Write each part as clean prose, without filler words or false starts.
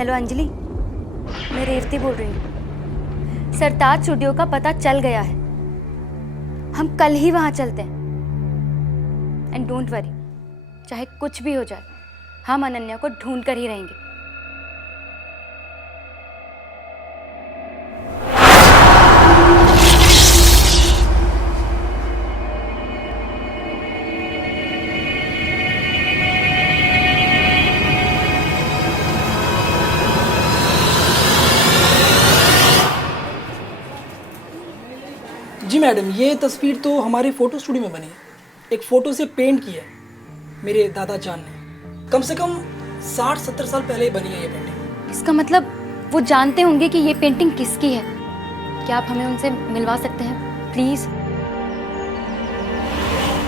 Hello Anjali, मैं रेवती बोल रही हूँ। सरताज स्टूडियो का पता चल गया है, हम कल ही वहाँ चलते हैं। एंड डोंट वरी, चाहे कुछ भी हो जाए, हम अनन्या को ढूंढ कर ही रहेंगे। जी मैडम, ये तस्वीर तो हमारे फ़ोटो स्टूडियो में बनी है। एक फ़ोटो से पेंट की है मेरे दादा जान ने। कम से कम 60-70 साल पहले ही बनी है ये पेंटिंग। इसका मतलब वो जानते होंगे कि ये पेंटिंग किसकी है। क्या आप हमें उनसे मिलवा सकते हैं प्लीज?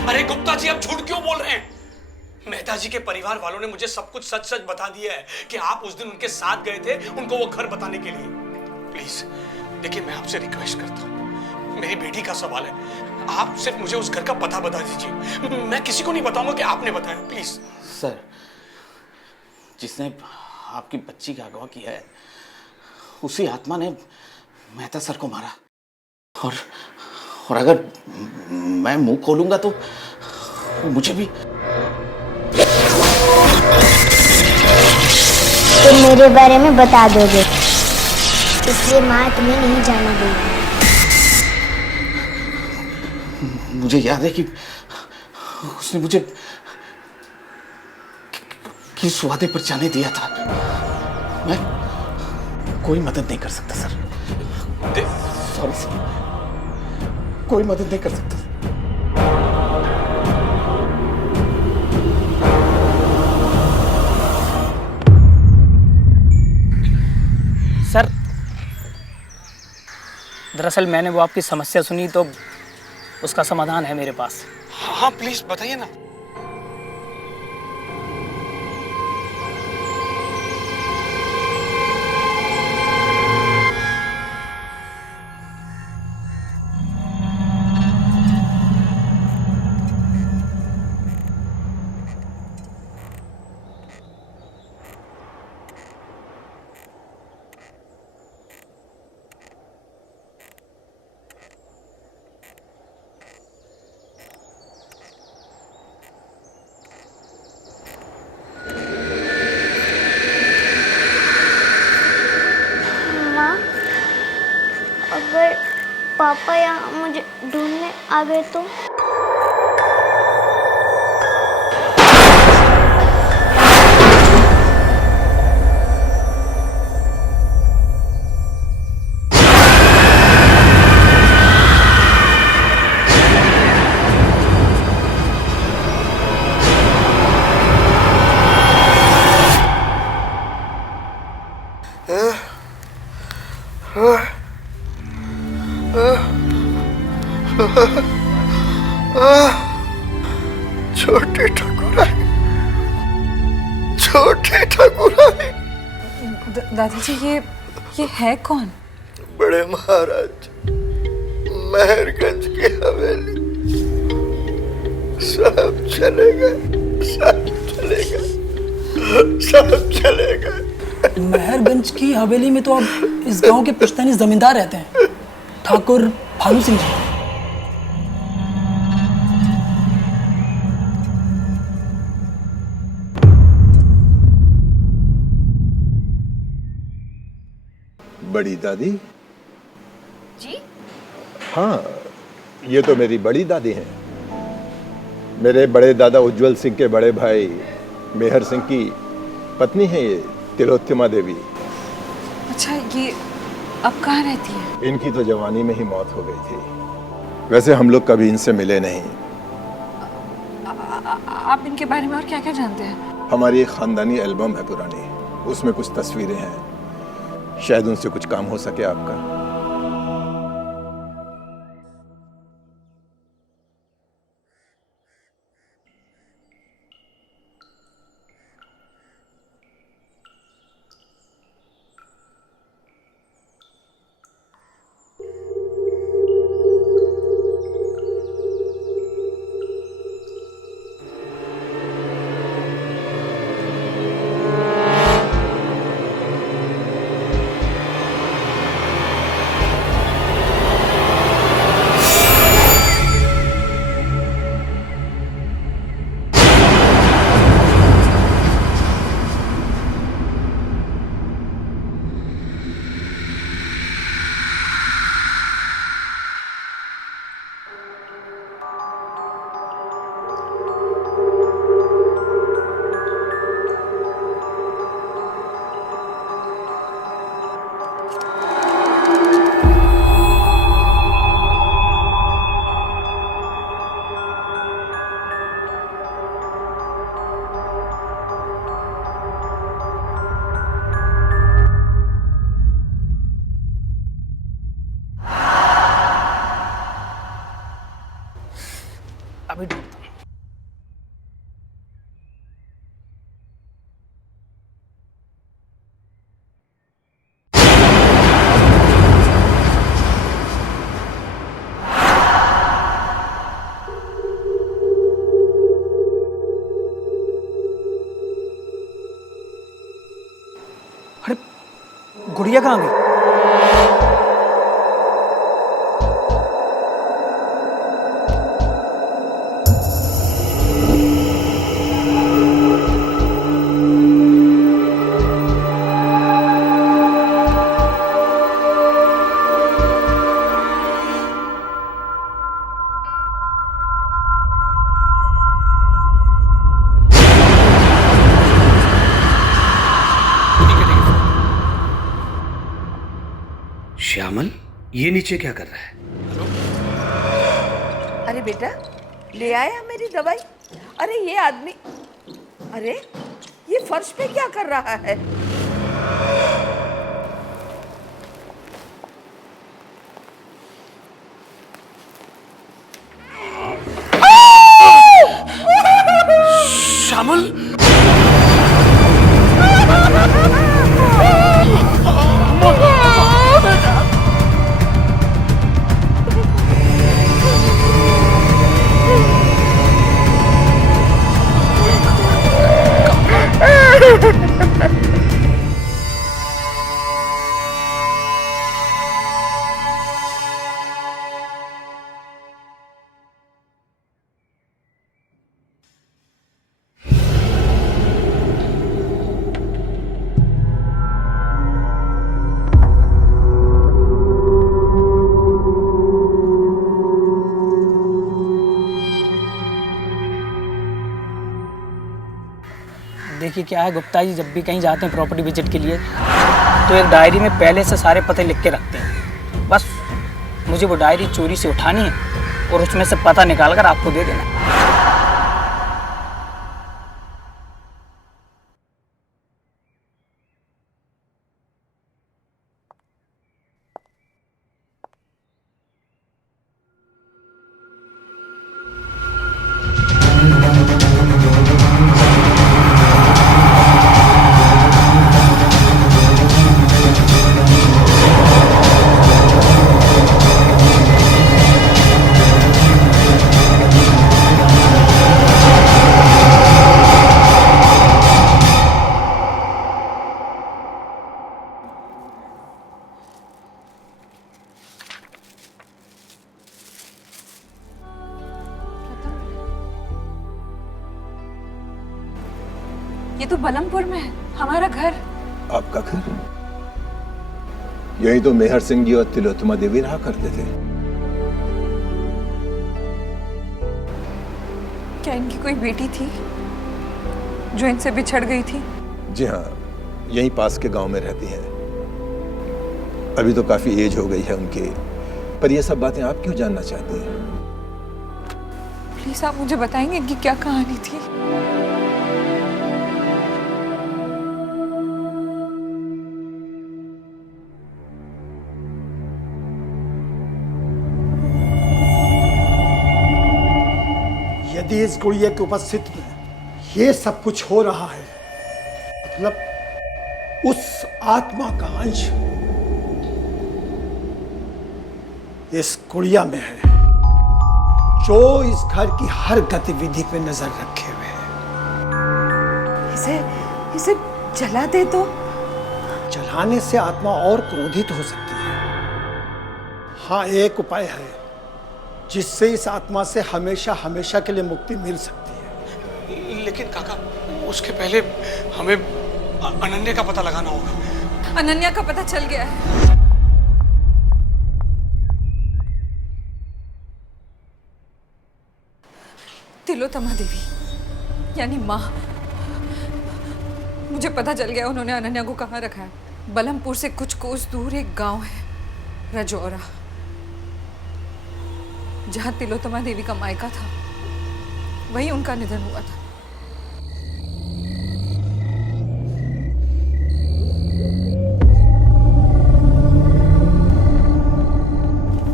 अरे गुप्ता जी, आप झूठ क्यों बोल रहे हैं? मेहता जी के परिवार वालों ने मुझे सब कुछ सच सच बता दिया है कि आप उस दिन उनके साथ गए थे उनको वो घर बताने के लिए। प्लीज देखिए, मैं आपसे रिक्वेस्ट करता हूँ, मेरी बेटी का सवाल है, आप सिर्फ मुझे उस घर का पता बता दीजिए। मैं किसी को नहीं बताऊंगा कि आपने बताया। प्लीज सर, जिसने आपकी बच्ची का अगवा किया है उसी आत्मा ने मेहता सर को मारा। और अगर मैं मुंह खोलूंगा तो मुझे भी। तुम मेरे बारे में बता दोगे, इसलिए माँ तुम्हें नहीं जाने देगी। मुझे याद है कि उसने मुझे किस वादे पर जाने दिया था। मैं कोई मदद नहीं कर सकता सर। सॉरी सर, कोई मदद नहीं कर सकता। सर, दरअसल मैंने वो आपकी समस्या सुनी तो उसका समाधान है मेरे पास। हाँ प्लीज बताइए ना। अगर पापा यहाँ मुझे ढूंढने आ गए तो? छोटे ठाकुरानी, छोटे ठाकुरानी। दादाजी, ये है कौन? बड़े महाराज, मेहरगंज की हवेली। सब चले गए, सब चले गए, सब चले गए। मेहरगंज की हवेली में तो अब इस गांव के पुश्तैनी जमींदार रहते हैं, ठाकुर भानु सिंह जी। बड़ी दादी जी? हाँ, ये तो मेरी बड़ी दादी हैं। मेरे बड़े दादा उज्जवल सिंह के बड़े भाई मेहर सिंह की पत्नी है ये तिलोत्तमा देवी। अच्छा, ये अब कहाँ रहती है? इनकी तो जवानी में ही मौत हो गई थी। वैसे हम लोग कभी इनसे मिले नहीं। आप इनके बारे में और क्या क्या जानते हैं? हमारी एक खानदानी एल्बम है पुरानी, उसमें कुछ तस्वीरें हैं, शायद उनसे कुछ काम हो सके आपका। गुड़िया कहाँ गई? श्यामल, ये नीचे क्या कर रहा है? अरे बेटा, ले आया मेरी दवाई? अरे ये आदमी, अरे ये फर्श पे क्या कर रहा है? श्यामल, देखिए क्या है गुप्ता जी, जब भी कहीं जाते हैं प्रॉपर्टी विजिट के लिए तो एक डायरी में पहले से सारे पते लिख के रखते हैं। बस मुझे वो डायरी चोरी से उठानी है और उसमें से पता निकाल कर आपको दे देना है। ये तो बलमपुर में है, हमारा घर। आपका घर? यही तो मेहर सिंह जी और तिलोत्तमा देवी रहा करते थे। क्या इनकी कोई बेटी थी जो इनसे बिछड़ गई थी? जी हाँ, यहीं पास के गांव में रहती हैं। अभी तो काफी एज हो गई है उनकी, पर ये सब बातें आप क्यों जानना चाहती हैं? प्लीज आप मुझे बताएंगे कि क्या कहानी थी? यदि इस गुड़िया की उपस्थिति में ये सब कुछ हो रहा है, मतलब उस आत्मा का अंश इस गुड़िया में है जो इस घर की हर गतिविधि पे नजर रखे हुए है। इसे जला दे तो? जलाने से आत्मा और क्रोधित हो सकती है। हाँ, एक उपाय है जिससे इस आत्मा से हमेशा हमेशा के लिए मुक्ति मिल सकती है। लेकिन काका, उसके पहले हमें अनन्या का पता लगाना होगा। अनन्या का पता चल गया है। तिलोत्तमा देवी यानी माँ, मुझे पता चल गया उन्होंने अनन्या को कहाँ रखा है। बलमपुर से कुछ कोस दूर एक गांव है, रजौरा, जहाँ तिलोत्तमा देवी का मायका था। वहीं उनका निधन हुआ था।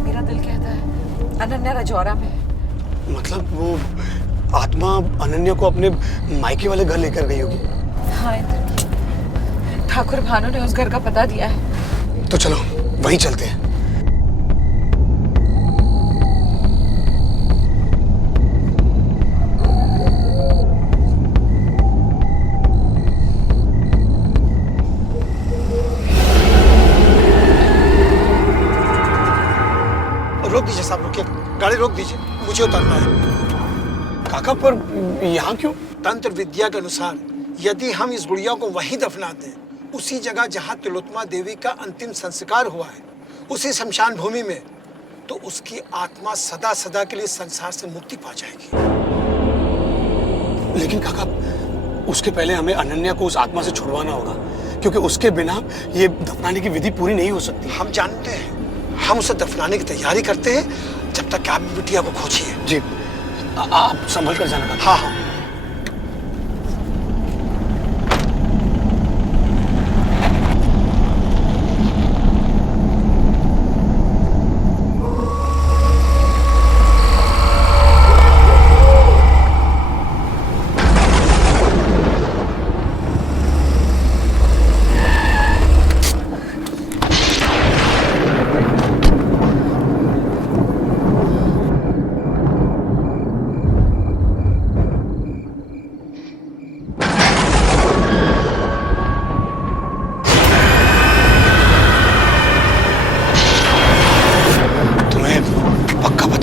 मेरा दिल कहता है अनन्या रजौरा में है। मतलब वो आत्मा अनन्या को अपने मायके वाले घर लेकर गई होगी। हाँ इंद्र, ठाकुर भानु ने उस घर का पता दिया है। तो चलो वहीं चलते हैं। गाड़ी रोक दीजिए, मुझे उतरना है। काका पर यहाँ क्यों? तंत्र विद्या के अनुसार यदि हम इस गुड़िया को वहीं दफना दें, उसी जगह जहां तिलोत्तमा देवी का अंतिम संस्कार हुआ है, उसी शमशान भूमि में, तो उसकी आत्मा सदा सदा के लिए संसार से मुक्ति पा जाएगी। लेकिन काका, उसके पहले हमें अनन्या को उस आत्मा से छुड़वाना होगा, क्योंकि उसके बिना ये दफनाने की विधि पूरी नहीं हो सकती। हम जानते हैं, हम उसे दफनाने की तैयारी करते हैं, जब तक आप बिटिया को खोजिए। जी, आप संभल कर जाना। हाँ हाँ।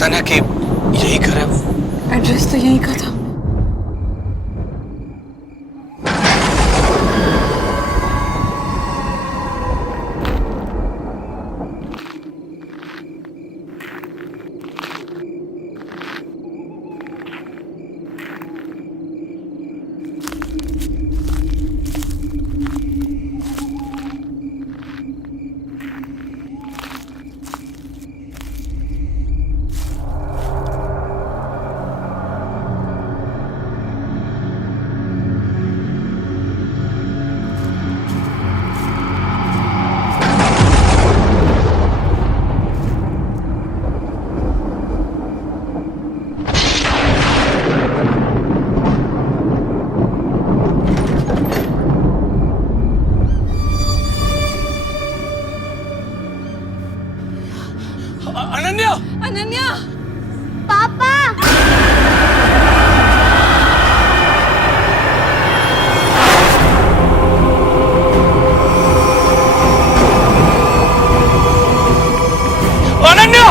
ना कि यही घर है। एड्रेस तो यही का था। अनन्या! अनन्या! पापा! अनन्या!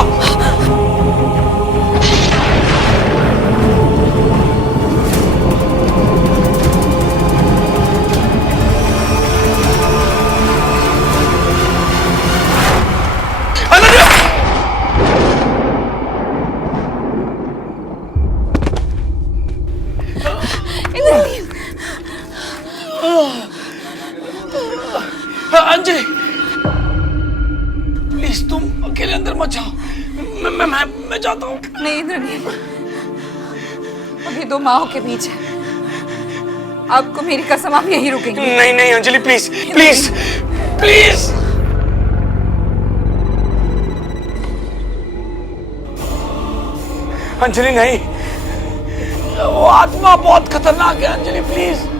अंजलि, प्लीज तुम अकेले अंदर मत जाओ। मैं जाता हूँ। नहीं इंद्रनील, अभी दो माओ के बीच है। आपको मेरी कसम, आप यहीं रुकेंगे। नहीं नहीं Anjali, please please please. Anjali नहीं, वो आत्मा बहुत खतरनाक है। अंजलि प्लीज।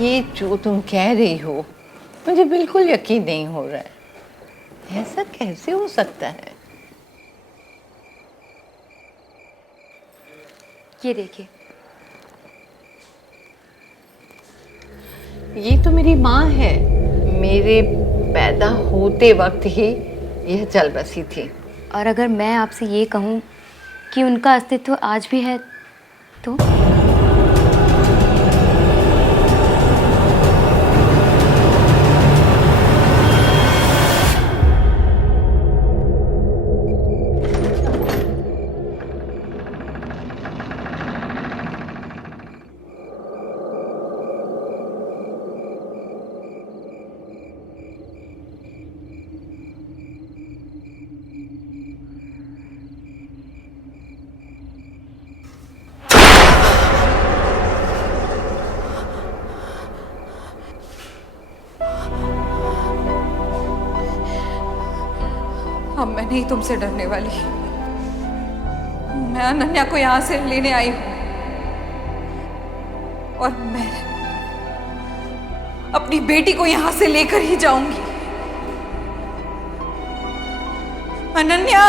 ये जो तुम कह रही हो मुझे बिल्कुल यकीन नहीं हो रहा है। ऐसा कैसे हो सकता है? ये देखिए, ये तो मेरी माँ है। मेरे पैदा होते वक्त ही यह चल बसी थी। और अगर मैं आपसे ये कहूँ कि उनका अस्तित्व आज भी है तो? अब मैं नहीं तुमसे डरने वाली। मैं अनन्या को यहां से लेने आई हूं और मैं अपनी बेटी को यहां से लेकर ही जाऊंगी। अनन्या!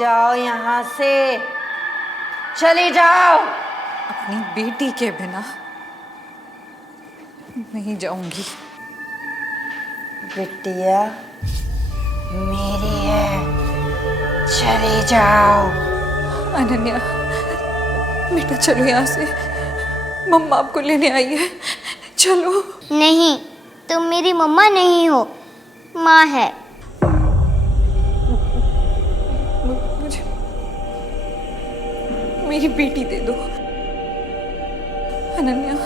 जाओ यहाँ से, चली जाओ। अपनी बेटी के बिना नहीं जाऊंगी। बिटिया मेरी है, चली जाओ। अनन्या बेटा चलो यहाँ से, मम्मा आपको लेने आई है, चलो। नहीं, तुम मेरी मम्मा नहीं हो, माँ है। मुझे मेरी बेटी दे दो अनन्या।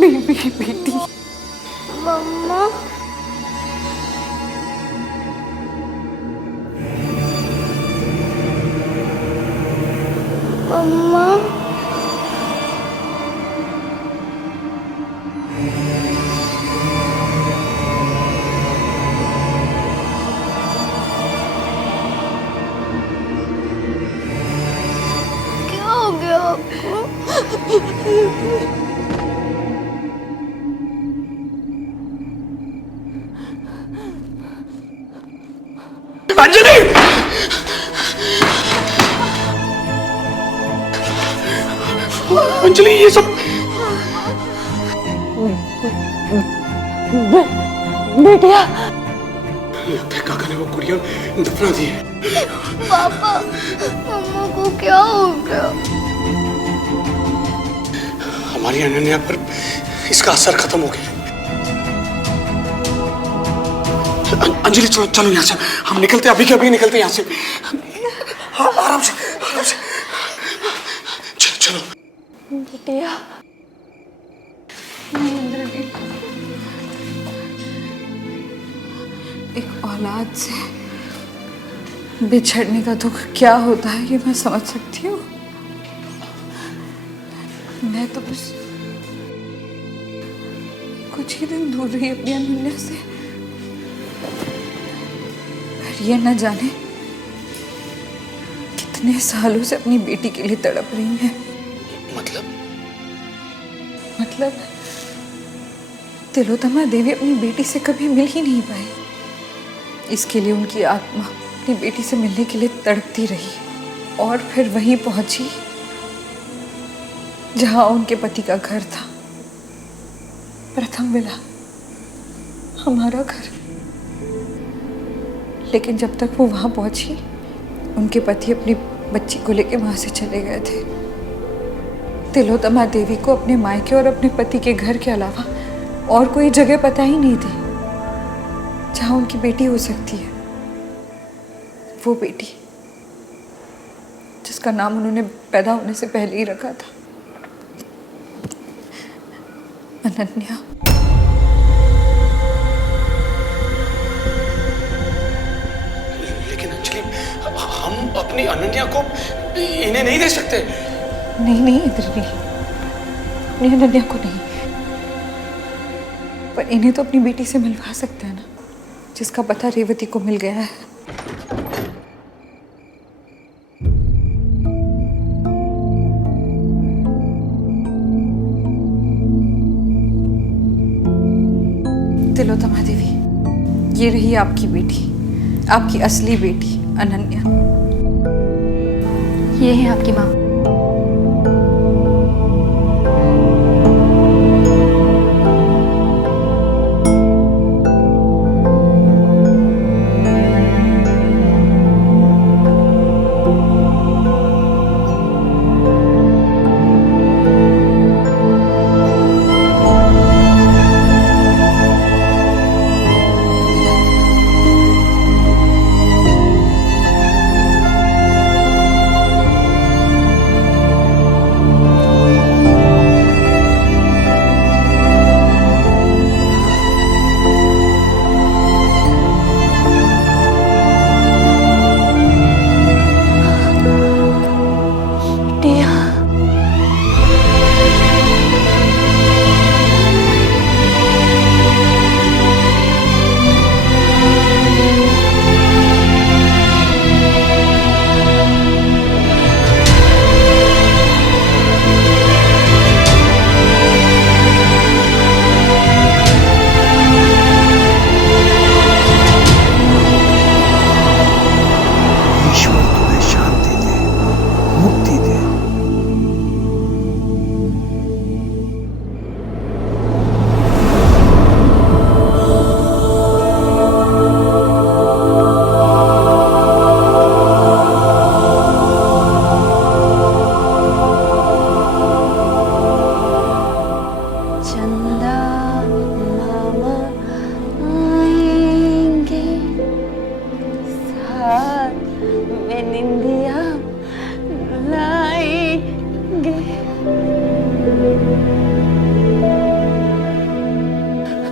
मेरी बेटी। मम्मा मम्मा क्या हो गया आपको? अंजलि! अंजलि ये सब बेटिया लगता है काका ने वो गुड़िया दफना दी है। पापा मम्मा को क्या हो गया? हमारी अनन्या पर इसका असर खत्म हो गया। अंजलि चलो चलो यहाँ से, हम निकलते अभी के अभी निकलते यहाँ से। हाँ आराम से आराम से। चलो बेटिया एक औलाद से बिछड़ने का दुख क्या होता है ये मैं समझ सकती हूँ। मैं तो बस कुछ ही दिन दूर रही अपनी अनन्या से, पर ये न जाने इतने सालों से अपनी बेटी के लिए तड़प रही हैं। मतलब तिलोत्तमा देवी अपनी बेटी से कभी मिल ही नहीं पाई। इसके लिए उनकी आत्मा अपनी बेटी से मिलने के लिए तड़पती रही और फिर वहीं पहुंची जहां उनके पति का घर था, प्रथम विला, हमारा घर। लेकिन जब तक वो वहां पहुंची, उनके पति अपनी बच्ची को लेकर वहां से चले गए थे। तिलोत्तमा देवी को अपने मायके और अपने पति के घर के अलावा और कोई जगह पता ही नहीं थी जहां उनकी बेटी हो सकती है। वो बेटी जिसका नाम उन्होंने पैदा होने से पहले ही रखा था, अनन्या। लेकिन अंजलि, हम अपनी अनन्या को इन्हें नहीं दे सकते। नहीं इंद्रनील, अपनी अनन्या को नहीं, पर इन्हें तो अपनी बेटी से मिलवा सकते हैं ना, जिसका पता रेवती को मिल गया है। तिलोत्तमा देवी, ये रही आपकी बेटी, आपकी असली बेटी अनन्या। ये है आपकी माँ।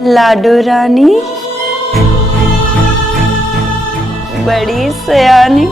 लाडो रानी बड़ी सयानी,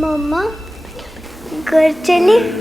मम्मा घर चली।